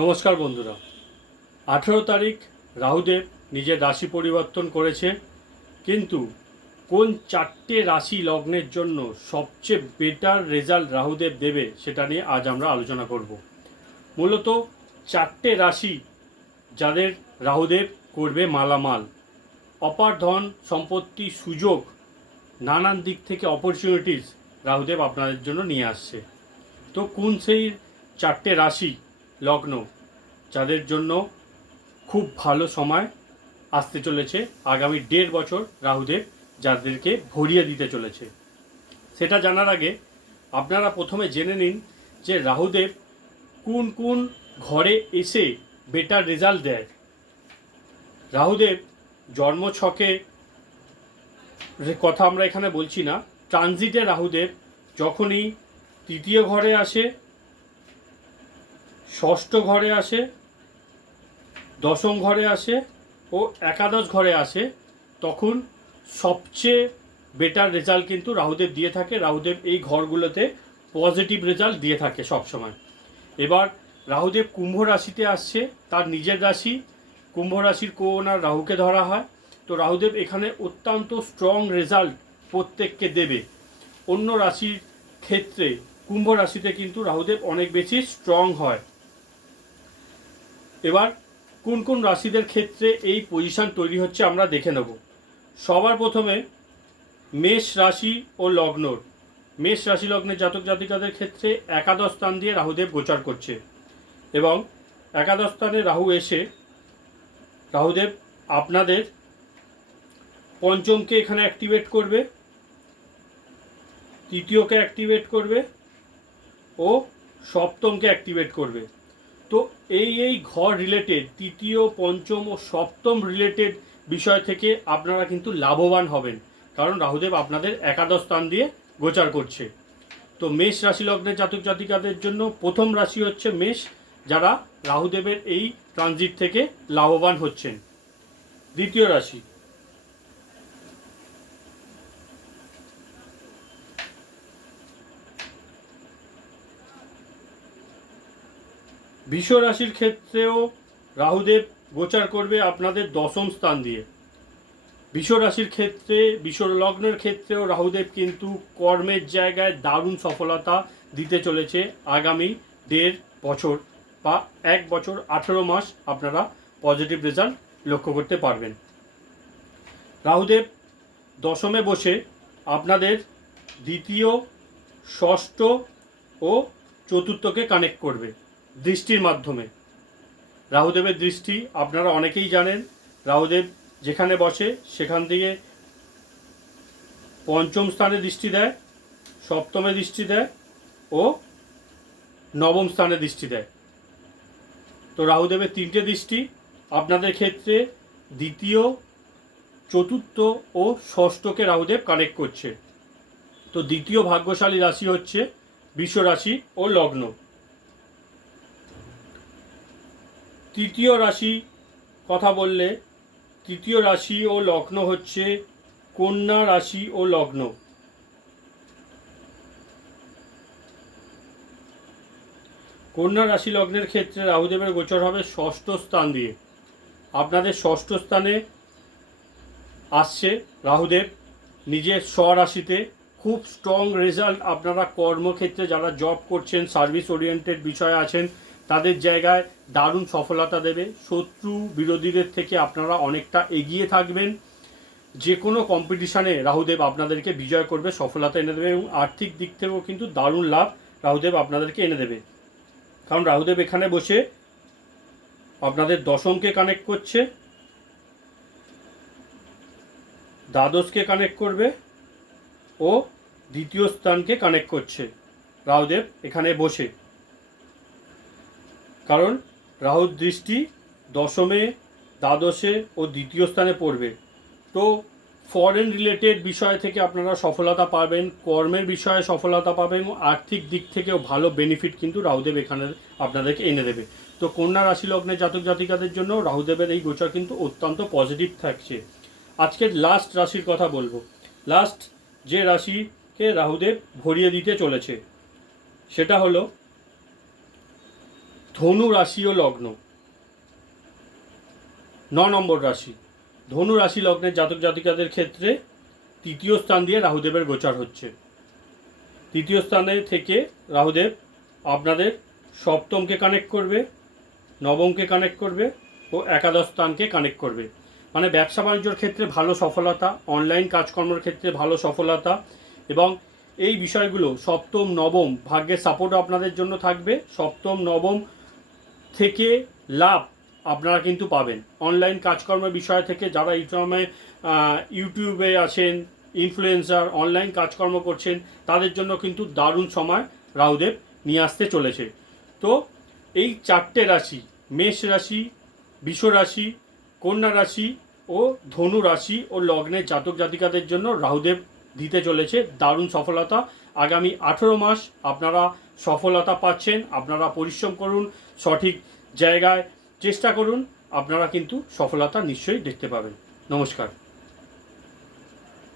নমস্কার বন্ধুরা। আঠেরো তারিখ রাহুদেব নিজের রাশি পরিবর্তন করেছে, কিন্তু কোন চারটে রাশি লগ্নের জন্য সবচেয়ে বেটার রেজাল্ট রাহুদেব দেবে সেটা নিয়ে আজ আমরা আলোচনা করব। মূলত চারটে রাশি যাদের রাহুদেব করবে মালামাল। অপার ধন, সম্পত্তি, সুযোগ, নানান দিক থেকে অপরচুনিটিস রাহুদেব আপনাদের জন্য নিয়ে আসছে। তো কোন সেই চারটে রাশি লগ্ন, যাদের জন্য খুব ভালো সময় আসতে চলেছে আগামী দেড় বছর রাহুদেব যাদেরকে ভরিয়ে দিতে চলেছে। সেটা জানার আগে আপনারা প্রথমে জেনে নিন যে রাহুদেব কোন কোন ঘরে এসে বেটার রেজাল্ট দেয়। রাহুদেব জন্ম ছকে কথা আমরা এখানে বলছি না। ট্রানজিটে রাহুদেব যখনই তৃতীয় ঘরে আসে ষষ্ঠ ঘরে আসে, দশম ঘরে আসে ও একাদশ ঘরে আসে, তখন সবচেয়ে বেটার রেজাল্ট কিন্তু রাহুদেব দিয়ে থাকে। রাহুদেব এই ঘরগুলোতে পজিটিভ রেজাল্ট দিয়ে থাকে সবসময়। এবার রাহুদেব কুম্ভ রাশিতে আসছে, তার নিজের রাশি, কুম্ভ রাশির কোন আর রাহুকে ধরা হয়। তো রাহুদেব এখানে অত্যন্ত স্ট্রং রেজাল্ট প্রত্যেককে দেবে। অন্য রাশির ক্ষেত্রে কুম্ভ রাশিতে কিন্তু রাহুদেব অনেক বেশি স্ট্রং হয়। এবার কোন কোন রাশিদের ক্ষেত্রে এই পজিশন তৈরি হচ্ছে আমরা দেখে নেব। সবার প্রথমে মেষ রাশি ও লগ্নর মেষ রাশি লগ্নের জাতক জাতিকাদের ক্ষেত্রে একাদশ স্থান দিয়ে রাহুদেব গোচার করছে এবং একাদশ স্থানে রাহু এসে রাহুদেব আপনাদের পঞ্চমকে এখানে অ্যাক্টিভেট করবে, তৃতীয়কে অ্যাক্টিভেট করবে ও সপ্তমকে অ্যাক্টিভেট করবে। তো এই এই ঘর রিলেটেড তৃতীয়, পঞ্চম ও সপ্তম রিলেটেড বিষয় থেকে আপনারা কিন্তু লাভবান হবেন। কারণ রাহুদেব আপনাদের একাদশ স্থান দিয়ে গোচার করছে। তো মেষ রাশি লগ্নের জাতক জাতিকাদের জন্য প্রথম রাশি হচ্ছে মেষ, যারা রাহুদেবের এই ট্রানজিট থেকে লাভবান হচ্ছেন। দ্বিতীয় রাশি বিষ রাশির ক্ষেত্রেও রাহুদেব গোচার করবে আপনাদের দশম স্থান দিয়ে। বিষ রাশির ক্ষেত্রে বিষ লগ্নের ক্ষেত্রেও রাহুদেব কিন্তু কর্মের জায়গায় দারুণ সফলতা দিতে চলেছে আগামী দেড় বছর বা এক বছর আঠেরো মাস আপনারা পজিটিভ রেজাল্ট লক্ষ্য করতে পারবেন। রাহুদেব দশমে বসে আপনাদের দ্বিতীয়, ষষ্ঠ ও চতুর্থকে কানেক্ট করবে। দৃষ্টির মাধ্যমে। রাহুদেবের দৃষ্টি আপনারা অনেকেই জানেন, রাহুদেব যেখানে বসে সেখান থেকে পঞ্চম স্থানে দৃষ্টি দেয়, সপ্তমে দৃষ্টি দেয় ও নবম স্থানে দৃষ্টি দেয়। তো রাহুদেবের তিনটে দৃষ্টি আপনাদের ক্ষেত্রে দ্বিতীয়, চতুর্থ ও ষষ্ঠকে রাহুদেব কানেক্ট করছে। তো দ্বিতীয় ভাগ্যশালী রাশি হচ্ছে বিশ্ব রাশি ও লগ্ন। তৃতীয় রাশি কথা বললে, তৃতীয় রাশি ও লগ্ন হচ্ছে কন্যা রাশি ও লগ্ন। কন্যা রাশি লগ্নের ক্ষেত্রে রাহুদেবের গোচর হবে ষষ্ঠ স্থান দিয়ে। আপনাদের ষষ্ঠ স্থানে আসছে রাহুদেব। নিজের স্বরাশিতে খুব স্ট্রং রেজাল্ট আপনারা কর্মক্ষেত্রে যারা জব করছেন সার্ভিস ওরিয়েন্টেড বিষয়ে আছেন তাদের জায়গায় দারুণ সফলতা দেবে। শত্রু বিরোধীদের থেকে আপনারা অনেকটা এগিয়ে থাকবেন। যে কোনো কম্পিটিশানে রাহুদেব আপনাদেরকে বিজয় করবে, সফলতা এনে দেবে এবং আর্থিক দিক থেকেও কিন্তু দারুণ লাভ রাহুদেব আপনাদেরকে এনে দেবে। কারণ রাহুদেব এখানে বসে আপনাদের দশমকে কানেক্ট করছে, দ্বাদশকে কানেক্ট করবে ও দ্বিতীয় স্থানকে কানেক্ট করছে। রাহুদেব এখানে বসে। কারণ রাহুর দৃষ্টি দশমে, দ্বাদশে ও দ্বিতীয় স্থানে পড়বে। তো ফরেন রিলেটেড বিষয় থেকে আপনারা সফলতা পাবেন, কর্মের বিষয়ে সফলতা পাবেন এবং আর্থিক দিক থেকেও ভালো বেনিফিট কিন্তু রাহুদেব এখানে আপনাদেরকে এনে দেবে। তো কন্যা রাশি লগ্নের জাতক জাতিকাদের জন্য রাহুদেবের এই গোচর কিন্তু অত্যন্ত পজিটিভ থাকছে। আজকের লাস্ট রাশির কথা বলব। লাস্ট যে রাশিকে রাহুদেব ভরিয়ে দিতে চলেছে, সেটা হলো ধনু রাশি ও লগ্ন। ন নম্বর রাশি। ধনু রাশি লগ্নের জাতক জাতিকাদের ক্ষেত্রে তৃতীয় স্থান দিয়ে রাহুদেবের গোচার হচ্ছে। তৃতীয় স্থানে থেকে রাহুদেব আপনাদের সপ্তমকে কানেক্ট করবে, নবমকে কানেক্ট করবে ও একাদশ স্থানকে কানেক্ট করবে। মানে ব্যবসা বাণিজ্যর ক্ষেত্রে ভালো সফলতা অনলাইন কাজকর্মের ক্ষেত্রে ভালো সফলতা এবং এই বিষয়গুলো সপ্তম, নবম ভাগ্যের সাপোর্ট আপনাদের জন্য থাকবে। সপ্তম, নবম থেকে লাভ আপনারা কিন্তু পাবেন। অনলাইন কাজকর্মের বিষয় থেকে যারা এই সময় ইউটিউবে আছেন ইনফ্লুয়েন্সার অনলাইন কাজকর্ম করছেন, তাদের জন্য কিন্তু দারুণ সময় রাহুদেব নিয়ে আসতে চলেছে। তো এই চারটে রাশি, মেষ রাশি, বিষ রাশি, কন্যা রাশি ও ধনু রাশি ও লগ্নের জাতক জাতিকাদের জন্য রাহুদেব দিতে চলেছে দারুণ সফলতা। আগামী আঠেরো মাস আপনারা সফলতা পাচ্ছেন, আপনারা পরিশ্রম করুন সঠিক জায়গায় চেষ্টা করুন আপনারা কিন্তু সফলতা নিশ্চয়ই দেখতে পাবেন। নমস্কার।